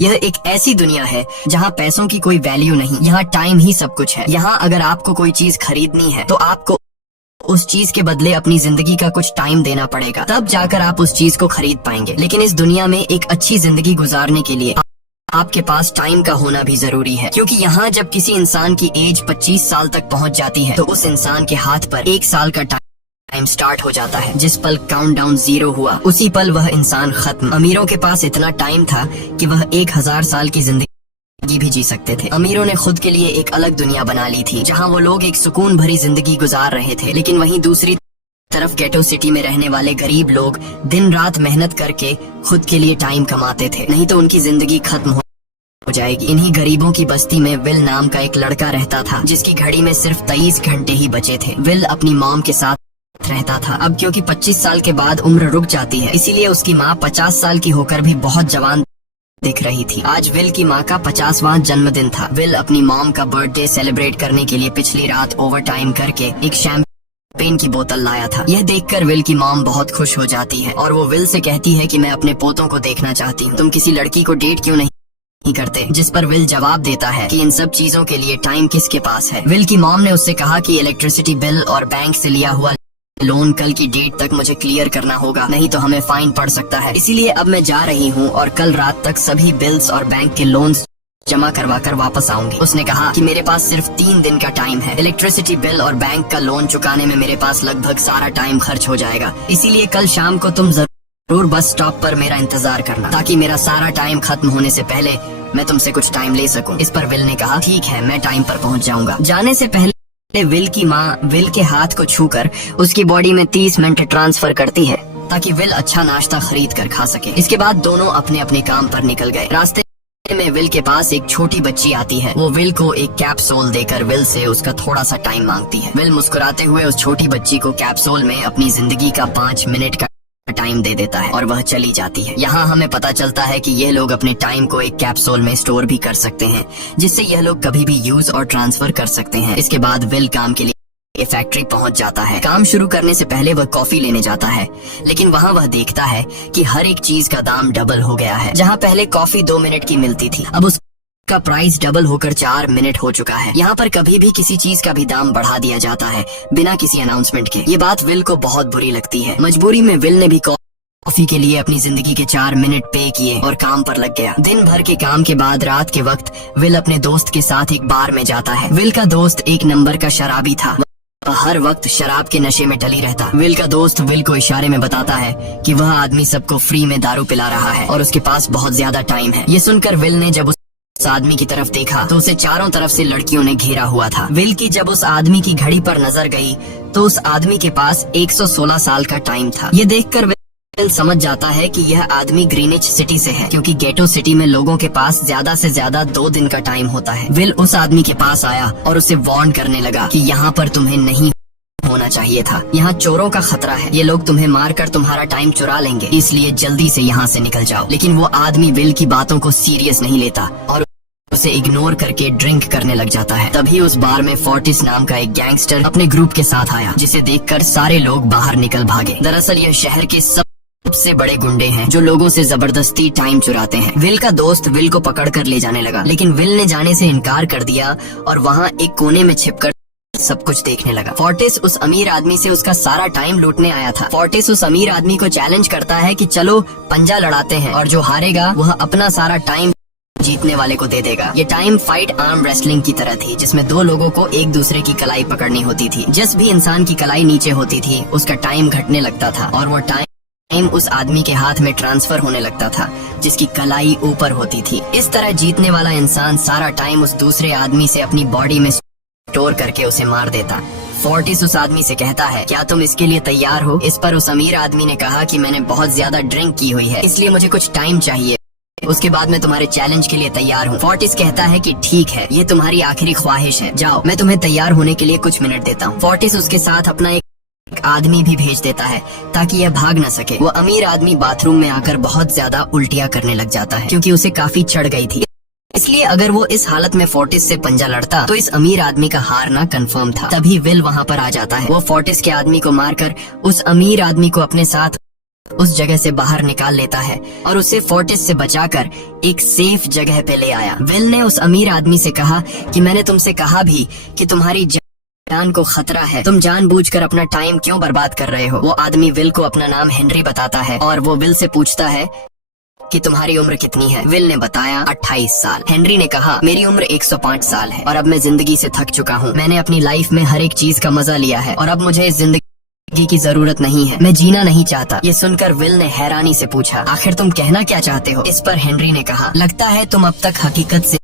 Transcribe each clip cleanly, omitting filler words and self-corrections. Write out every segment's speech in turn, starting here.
यह एक ऐसी दुनिया है जहाँ पैसों की कोई वैल्यू नहीं, यहाँ टाइम ही सब कुछ है। यहाँ अगर आपको कोई चीज खरीदनी है तो आपको उस चीज के बदले अपनी जिंदगी का कुछ टाइम देना पड़ेगा, तब जाकर आप उस चीज को खरीद पाएंगे। लेकिन इस दुनिया में एक अच्छी जिंदगी गुजारने के लिए आपके पास टाइम का होना भी जरूरी है, क्योंकि यहाँ जब किसी इंसान की एज 25 साल तक पहुँच जाती है तो उस इंसान के हाथ पर 1 साल का टाइम स्टार्ट हो जाता है। जिस पल काउंटडाउन 0 हुआ उसी पल वह इंसान खत्म। अमीरों के पास इतना टाइम था कि वह 1000 साल की जिंदगी भी जी सकते थे। अमीरों ने खुद के लिए एक अलग दुनिया बना ली थी जहाँ वो लोग एक सुकून भरी जिंदगी गुजार रहे थे। लेकिन वहीं दूसरी तरफ गेटो सिटी में रहने वाले गरीब लोग दिन रात मेहनत करके खुद के लिए टाइम कमाते थे, नहीं तो उनकी जिंदगी खत्म हो जाएगी। इन्हीं गरीबों की बस्ती में विल नाम का एक लड़का रहता था जिसकी घड़ी में सिर्फ 23 घंटे ही बचे थे। विल अपनी मॉम के साथ रहता था। अब क्योंकि 25 साल के बाद उम्र रुक जाती है, इसीलिए उसकी माँ 50 साल की होकर भी बहुत जवान दिख रही थी। आज विल की माँ का 50वां जन्मदिन था। विल अपनी मॉम का बर्थडे सेलिब्रेट करने के लिए पिछली रात ओवर टाइम करके एक शैंपेन की बोतल लाया था। यह देखकर विल की मॉम बहुत खुश हो जाती है और वो विल से कहती है कि मैं अपने पोतों को देखना चाहती हूँ, तुम किसी लड़की को डेट क्यों नहीं करते? जिस पर विल जवाब देता है कि इन सब चीजों के लिए टाइम किसके पास है। विल की मॉम ने उससे कहा कि इलेक्ट्रिसिटी बिल और बैंक से लिया हुआ लोन कल की डेट तक मुझे क्लियर करना होगा, नहीं तो हमें फाइन पड़ सकता है। इसीलिए अब मैं जा रही हूँ और कल रात तक सभी बिल्स और बैंक के लोन्स जमा करवा कर वापस आऊंगी। उसने कहा कि मेरे पास सिर्फ 3 दिन का टाइम है। इलेक्ट्रिसिटी बिल और बैंक का लोन चुकाने में मेरे पास लगभग सारा टाइम खर्च हो जाएगा। इसीलिए कल शाम को तुम जरूर बस स्टॉप पर मेरा इंतजार करना, ताकि मेरा सारा टाइम खत्म होने से पहले मैं तुमसे कुछ टाइम ले सकूं। इस पर विल ने कहा ठीक है, मैं टाइम पर पहुंच जाऊंगा। जाने से पहले विल की माँ विल के हाथ को छूकर उसकी बॉडी में 30 मिनट ट्रांसफर करती है ताकि विल अच्छा नाश्ता खरीद कर खा सके। इसके बाद दोनों अपने अपने काम पर निकल गए। रास्ते में विल के पास एक छोटी बच्ची आती है। वो विल को एक कैप्सूल देकर विल से उसका थोड़ा सा टाइम मांगती है। विल मुस्कुराते हुए उस छोटी बच्ची को कैप्सूल में अपनी जिंदगी का 5 मिनट का टाइम दे देता है और वह चली जाती है। यहाँ हमें पता चलता है कि ये लोग अपने टाइम को एक कैप्सूल में स्टोर भी कर सकते हैं, जिससे यह लोग कभी भी यूज और ट्रांसफर कर सकते हैं। इसके बाद विल काम के लिए फैक्ट्री पहुंच जाता है। काम शुरू करने से पहले वह कॉफी लेने जाता है, लेकिन वहाँ वह देखता है कि हर एक चीज का दाम डबल हो गया है। जहाँ पहले कॉफी 2 मिनट की मिलती थी, अब का प्राइस डबल होकर 4 मिनट हो चुका है। यहाँ पर कभी भी किसी चीज का भी दाम बढ़ा दिया जाता है बिना किसी अनाउंसमेंट के। ये बात विल को बहुत बुरी लगती है। मजबूरी में विल ने भी कॉफी के लिए अपनी जिंदगी के 4 मिनट पे किए और काम पर लग गया। दिन भर के काम के बाद रात के वक्त विल अपने दोस्त के साथ एक बार में जाता है। विल का दोस्त 1 नंबर का शराबी था, वह हर वक्त शराब के नशे में डली रहता। विल का दोस्त विल को इशारे में बताता है कि वह आदमी सबको फ्री में दारू पिला रहा है और उसके पास बहुत ज्यादा टाइम है। ये सुनकर विल ने जब उस आदमी की तरफ देखा तो उसे चारों तरफ से लड़कियों ने घेरा हुआ था। विल की जब उस आदमी की घड़ी पर नजर गई तो उस आदमी के पास 116 साल का टाइम था। ये देखकर विल समझ जाता है कि यह आदमी ग्रीनिच सिटी से है, क्योंकि गेटो सिटी में लोगों के पास ज्यादा से ज्यादा 2 दिन का टाइम होता है। विल उस आदमी के पास आया और उसे वार्न करने लगा कि यहाँ पर तुम्हें नहीं होना चाहिए था। यहाँ चोरों का खतरा है, ये लोग तुम्हें मारकर तुम्हारा टाइम चुरा लेंगे, इसलिए जल्दी से यहाँ से निकल जाओ। लेकिन वो आदमी विल की बातों को सीरियस नहीं लेता और उसे इग्नोर करके ड्रिंक करने लग जाता है। तभी उस बार में फोर्टिस नाम का एक गैंगस्टर अपने ग्रुप के साथ आया, जिसे देखकर सारे लोग बाहर निकल भागे। दरअसल यह शहर के सबसे बड़े गुंडे हैं जो लोगों से जबरदस्ती टाइम चुराते हैं। विल का दोस्त विल को पकड़कर ले जाने लगा, लेकिन विल ने जाने से इनकार कर दिया और वहाँ एक कोने में छिपकर सब कुछ देखने लगा। फोर्टिस उस अमीर आदमी से उसका सारा टाइम लूटने आया था। फोर्टिस उस अमीर आदमी को चैलेंज करता है कि चलो पंजा लड़ाते हैं और जो हारेगा वह अपना सारा टाइम जीतने वाले को दे देगा। ये टाइम फाइट आर्म रेसलिंग की तरह थी, जिसमें 2 लोगों को एक दूसरे की कलाई पकड़नी होती थी। जिस भी इंसान की कलाई नीचे होती थी उसका टाइम घटने लगता था और वो टाइम उस आदमी के हाथ में ट्रांसफर होने लगता था जिसकी कलाई ऊपर होती थी। इस तरह जीतने वाला इंसान सारा टाइम उस दूसरे आदमी से अपनी बॉडी में स्टोर करके उसे मार देता। फोर्टिस उस आदमी से कहता है क्या तुम इसके लिए तैयार हो? इस पर उस अमीर आदमी ने कहा कि मैंने बहुत ज्यादा ड्रिंक की हुई है, इसलिए मुझे कुछ टाइम चाहिए, उसके बाद मैं तुम्हारे चैलेंज के लिए तैयार हूँ। फोर्टिस कहता है कि ठीक है, ये तुम्हारी आखिरी ख्वाहिश है, जाओ मैं तुम्हें तैयार होने के लिए कुछ मिनट देता हूँ। फोर्टिस उसके साथ अपना एक आदमी भी भेज देता है ताकि यह भाग न सके। वो अमीर आदमी बाथरूम में आकर बहुत ज्यादा उल्टियाँ करने लग जाता है, क्योंकि उसे काफी चढ़ गई थी। इसलिए अगर वो इस हालत में फोर्टिस से पंजा लड़ता तो इस अमीर आदमी का हारना कंफर्म था। तभी विल वहाँ पर आ जाता है। वो फोर्टिस के आदमी को मारकर उस अमीर आदमी को अपने साथ उस जगह से बाहर निकाल लेता है और उसे फोर्टिस से बचाकर एक सेफ जगह पे ले आया। विल ने उस अमीर आदमी से कहा कि मैंने तुमसे कहा भी कि तुम्हारी जान को खतरा है, तुम जानबूझकर अपना टाइम क्यों बर्बाद कर रहे हो। वो आदमी विल को अपना नाम हेनरी बताता है और वो विल से पूछता है कि तुम्हारी उम्र कितनी है। विल ने बताया 28 साल। हेनरी ने कहा मेरी उम्र 105 साल है और अब मैं जिंदगी से थक चुका हूँ। मैंने अपनी लाइफ में हर एक चीज का मजा लिया है और अब मुझे इस जिंदगी की जरूरत नहीं है, मैं जीना नहीं चाहता। ये सुनकर विल ने हैरानी से पूछा आखिर तुम कहना क्या चाहते हो। इस पर हेनरी ने कहा लगता है तुम अब तक हकीकत से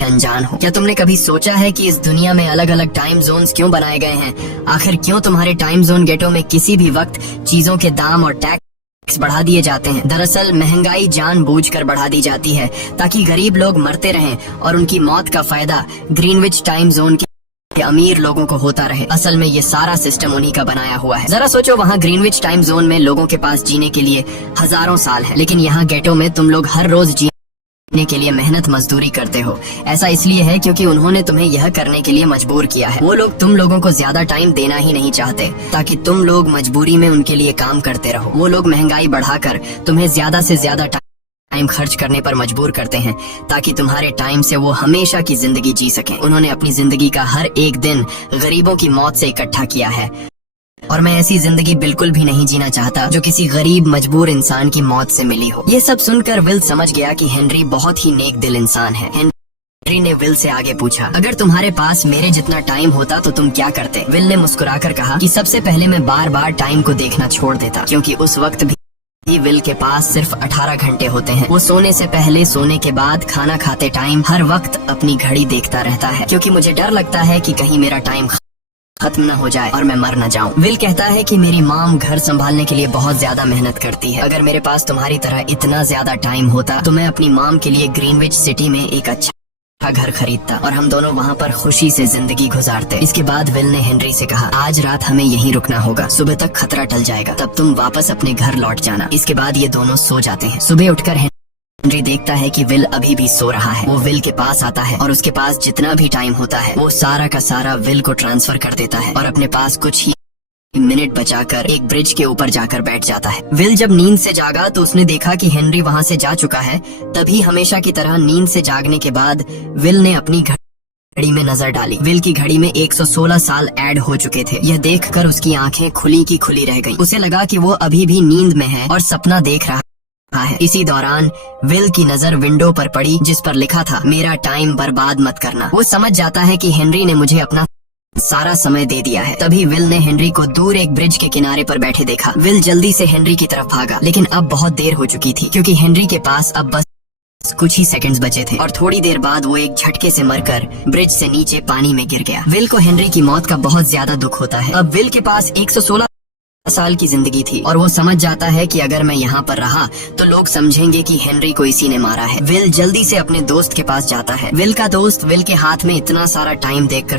अनजान हो। क्या तुमने कभी सोचा है कि इस दुनिया में अलग अलग टाइम जोन्स क्यों बनाए गए हैं? आखिर क्यों तुम्हारे टाइम जोन गेटो में किसी भी वक्त चीजों के दाम और टैक्स बढ़ा दिए जाते हैं? दरअसल महंगाई जानबूझकर बढ़ा दी जाती है ताकि गरीब लोग मरते रहें और उनकी मौत का फायदा ग्रीनविच टाइम जोन के अमीर लोगों को होता रहे। असल में ये सारा सिस्टम उन्हीं का बनाया हुआ है। जरा सोचो, वहाँ ग्रीनविच टाइम जोन में लोगों के पास जीने के लिए हजारों साल है, लेकिन यहाँ गेटो में तुम लोग हर रोज जीने के लिए मेहनत मजदूरी करते हो। ऐसा इसलिए है क्योंकि उन्होंने तुम्हें यह करने के लिए मजबूर किया है। वो लोग तुम लोगों को ज्यादा टाइम देना ही नहीं चाहते ताकि तुम लोग मजबूरी में उनके लिए काम करते रहो। वो लोग महंगाई बढ़ाकर तुम्हें ज्यादा से ज्यादा टाइम खर्च करने पर मजबूर करते हैं ताकि तुम्हारे टाइम से वो हमेशा की जिंदगी जी सकें। उन्होंने अपनी जिंदगी का हर एक दिन गरीबों की मौत से इकट्ठा किया है और मैं ऐसी जिंदगी बिल्कुल भी नहीं जीना चाहता जो किसी गरीब मजबूर इंसान की मौत से मिली हो। ये सब सुनकर विल समझ गया कि हेनरी बहुत ही नेक दिल इंसान है। हेनरी ने विल से आगे पूछा अगर तुम्हारे पास मेरे जितना टाइम होता तो तुम क्या करते? विल ने मुस्कुराकर कहा कि सबसे पहले मैं बार बार टाइम को देखना छोड़ देता, क्योंकि उस वक्त भी विल के पास सिर्फ 18 घंटे होते हैं। वो सोने से पहले, सोने के बाद, खाना खाते टाइम हर वक्त अपनी घड़ी देखता रहता है, क्योंकि मुझे डर लगता है कि कहीं मेरा टाइम खत्म न हो जाए और मैं मर न जाऊं। विल कहता है कि मेरी माम घर संभालने के लिए बहुत ज्यादा मेहनत करती है। अगर मेरे पास तुम्हारी तरह इतना ज्यादा टाइम होता तो मैं अपनी माम के लिए ग्रीनविच सिटी में एक अच्छा घर खरीदता और हम दोनों वहाँ पर खुशी से जिंदगी गुजारते। इसके बाद विल ने हेनरी से कहा आज रात हमें यहीं रुकना होगा, सुबह तक खतरा टल जाएगा, तब तुम वापस अपने घर लौट जाना। इसके बाद ये दोनों सो जाते हैं। सुबह उठकर हेनरी देखता है कि विल अभी भी सो रहा है। वो विल के पास आता है और उसके पास जितना भी टाइम होता है वो सारा का सारा विल को ट्रांसफर कर देता है और अपने पास कुछ ही मिनट बचाकर एक ब्रिज के ऊपर जाकर बैठ जाता है। विल जब नींद से जागा तो उसने देखा कि हेनरी वहाँ से जा चुका है। तभी हमेशा की तरह नींद से जागने के बाद विल ने अपनी घड़ी में नजर डाली। विल की घड़ी में 116 साल ऐड हो चुके थे। यह देखकर उसकी आंखें खुली की खुली रह गईं। उसे लगा कि वो अभी भी नींद में है और सपना देख रहा है। इसी दौरान विल की नजर विंडो पर पड़ी जिस पर लिखा था मेरा टाइम बर्बाद मत करना। वो समझ जाता है कि हेनरी ने मुझे अपना सारा समय दे दिया है। तभी विल ने हेनरी को दूर एक ब्रिज के किनारे पर बैठे देखा। विल जल्दी से हेनरी की तरफ भागा, लेकिन अब बहुत देर हो चुकी थी क्योंकि हेनरी के पास अब बस कुछ ही सेकंड्स बचे थे और थोड़ी देर बाद वो एक झटके से मरकर ब्रिज से नीचे पानी में गिर गया। विल को हेनरी की मौत का बहुत ज्यादा दुख होता है। अब विल के पास 116 साल की जिंदगी थी और वो समझ जाता है कि अगर मैं यहाँ पर रहा तो लोग समझेंगे कि हेनरी को इसी ने मारा है। विल जल्दी से अपने दोस्त के पास जाता है। विल का दोस्त विल के हाथ में इतना सारा टाइम देखकर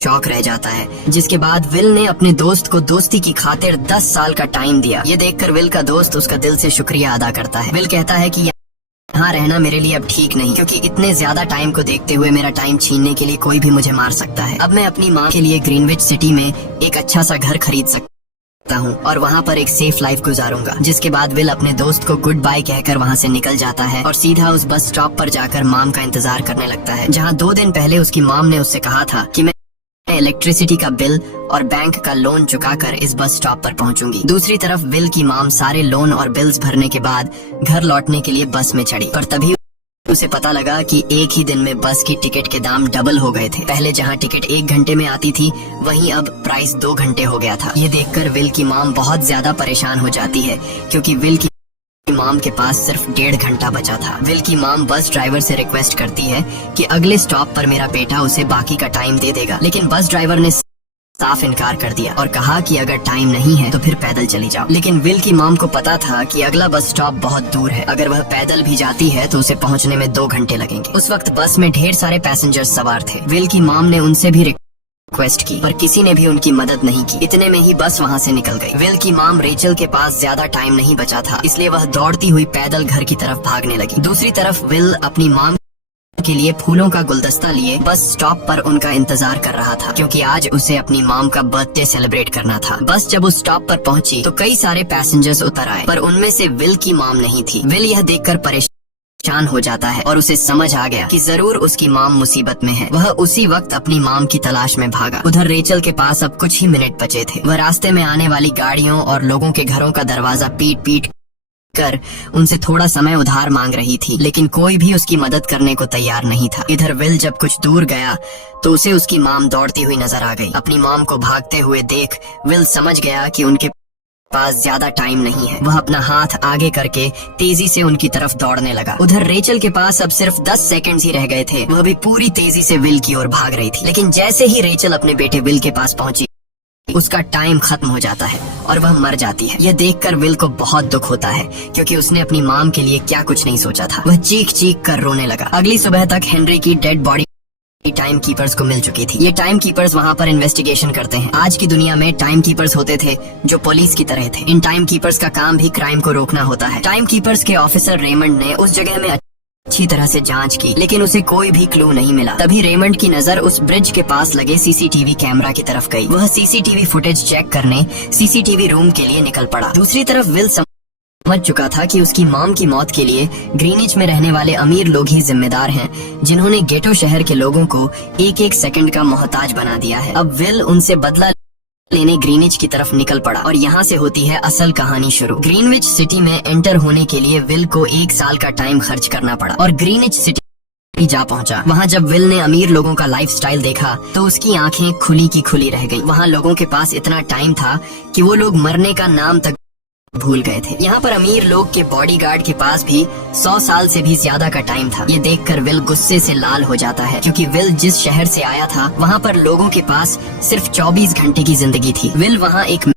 शौक रह जाता है, जिसके बाद विल ने अपने दोस्त को दोस्ती की खातिर 10 साल का टाइम दिया। ये देखकर विल का दोस्त उसका दिल से शुक्रिया अदा करता है। विल कहता है कि यहाँ रहना मेरे लिए अब ठीक नहीं, क्योंकि इतने ज्यादा टाइम को देखते हुए मेरा टाइम छीनने के लिए कोई भी मुझे मार सकता है। अब मैं अपनी माँ के लिए ग्रीनविच सिटी में एक अच्छा सा घर खरीद सकता हूँ और वहाँ पर एक सेफ लाइफ गुजारूंगा। जिसके बाद विल अपने दोस्त को गुड बाय कहकर वहाँ से निकल जाता है और सीधा उस बस स्टॉप पर जाकर माम का इंतजार करने लगता है, जहाँ 2 दिन पहले उसकी माम ने उससे कहा था कि मैं इलेक्ट्रिसिटी का बिल और बैंक का लोन चुकाकर इस बस स्टॉप पर पहुंचूंगी। दूसरी तरफ विल की माम सारे लोन और बिल्स भरने के बाद घर लौटने के लिए बस में चढ़ी, पर तभी उसे पता लगा कि एक ही दिन में बस की टिकट के दाम डबल हो गए थे। पहले जहां टिकट 1 घंटे में आती थी वहीं अब प्राइस 2 घंटे हो गया था। ये देखकर विल की माम बहुत ज्यादा परेशान हो जाती है क्योंकि विल की माम के पास सिर्फ 1.5 घंटा बचा था। विल की माम बस ड्राइवर से रिक्वेस्ट करती है कि अगले स्टॉप पर मेरा बेटा उसे बाकी का टाइम दे देगा, लेकिन बस ड्राइवर ने साफ इनकार कर दिया और कहा कि अगर टाइम नहीं है तो फिर पैदल चली जाओ। लेकिन विल की माम को पता था कि अगला बस स्टॉप बहुत दूर है, अगर वह पैदल भी जाती है तो उसे पहुंचने में 2 घंटे लगेंगे। उस वक्त बस में ढेर सारे पैसेंजर्स सवार थे। विल की माम ने उनसे भी रिक्वेस्ट की पर किसी ने भी उनकी मदद नहीं की। इतने में ही बस वहाँ से निकल गई। विल की माम रेचल के पास ज्यादा टाइम नहीं बचा था, इसलिए वह दौड़ती हुई पैदल घर की तरफ भागने लगी। दूसरी तरफ विल अपनी माम के लिए फूलों का गुलदस्ता लिए बस स्टॉप पर उनका इंतजार कर रहा था, क्योंकि आज उसे अपनी मॉम का बर्थडे सेलिब्रेट करना था। बस जब उस स्टॉप पर पहुंची तो कई सारे पैसेंजर्स उतर आए, पर उनमें से विल की मॉम नहीं थी। विल यह देखकर परेशान हो जाता है और उसे समझ आ गया कि जरूर उसकी मॉम मुसीबत में है। वह उसी वक्त अपनी मॉम की तलाश में भागा। उधर रेचल के पास अब कुछ ही मिनट बचे थे। वह रास्ते में आने वाली गाड़ियों और लोगों के घरों का दरवाजा पीट पीट कर उनसे थोड़ा समय उधार मांग रही थी, लेकिन कोई भी उसकी मदद करने को तैयार नहीं था। इधर विल जब कुछ दूर गया तो उसे उसकी मॉम दौड़ती हुई नजर आ गई। अपनी मॉम को भागते हुए देख विल समझ गया कि उनके पास ज्यादा टाइम नहीं है। वह अपना हाथ आगे करके तेजी से उनकी तरफ दौड़ने लगा। उधर रेचल के पास अब सिर्फ 10 सेकंड्स ही रह गए थे। वह भी पूरी तेजी से विल की ओर भाग रही थी, लेकिन जैसे ही रेचल अपने बेटे विल के पास पहुंची उसका टाइम खत्म हो जाता है और वह मर जाती है। यह देखकर विल को बहुत दुख होता है, क्योंकि उसने अपनी मॉम के लिए क्या कुछ नहीं सोचा था। वह चीख चीख कर रोने लगा। अगली सुबह तक हेनरी की डेड बॉडी टाइम कीपर्स को मिल चुकी थी। ये टाइम कीपर्स वहाँ पर इन्वेस्टिगेशन करते हैं। आज की दुनिया में टाइम कीपर्स होते थे जो पुलिस की तरह थे। इन टाइम कीपर्स का काम भी क्राइम को रोकना होता है। टाइम कीपर्स के ऑफिसर रेमंड ने उस जगह में अच्छी तरह से जांच की, लेकिन उसे कोई भी क्लू नहीं मिला। तभी रेमंड की नजर उस ब्रिज के पास लगे सीसीटीवी कैमरा की तरफ गई। वह सीसीटीवी फुटेज चेक करने सीसीटीवी रूम के लिए निकल पड़ा। दूसरी तरफ विल समझ चुका था कि उसकी मॉम की मौत के लिए ग्रीनिच में रहने वाले अमीर लोग ही जिम्मेदार हैं, जिन्होंने गेटो शहर के लोगों को एक एक सेकंड का मोहताज बना दिया है। अब विल उनसे बदला लेने ग्रीनिच की तरफ निकल पड़ा और यहाँ से होती है असल कहानी शुरू। ग्रीनविच सिटी में एंटर होने के लिए विल को 1 साल का टाइम खर्च करना पड़ा और ग्रीनिच सिटी जा पहुंचा। वहाँ जब विल ने अमीर लोगों का लाइफस्टाइल देखा तो उसकी आंखें खुली की खुली रह गई। वहाँ लोगों के पास इतना टाइम था कि वो लोग मरने का नाम तक भूल गए थे। यहाँ पर अमीर लोग के बॉडीगार्ड के पास भी 100 साल से भी ज्यादा का टाइम था। ये देखकर विल गुस्से से लाल हो जाता है, क्योंकि विल जिस शहर से आया था वहाँ पर लोगों के पास सिर्फ 24 घंटे की जिंदगी थी। विल वहाँ एक